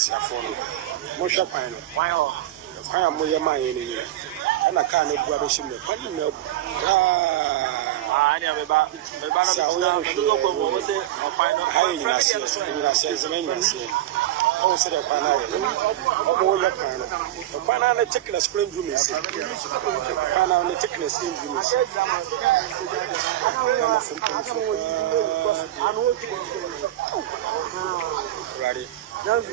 Asiafono. Mosha Pine. Why all? I am Moya Mine. And I can't go to see me. I never about the banner. I say, oh, said a panel. Oh, the panel. The panel taking a spring room is panel taking a spring room. Ready? That's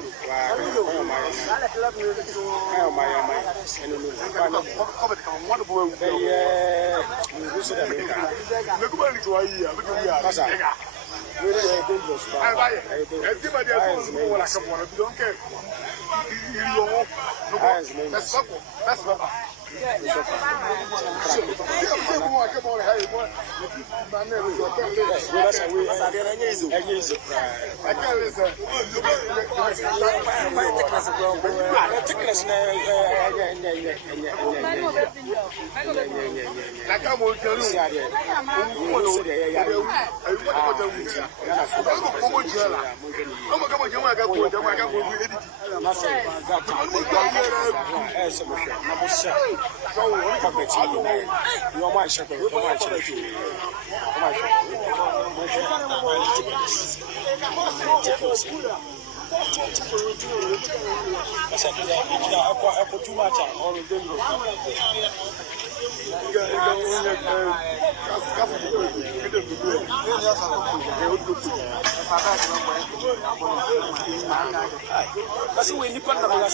when you put the I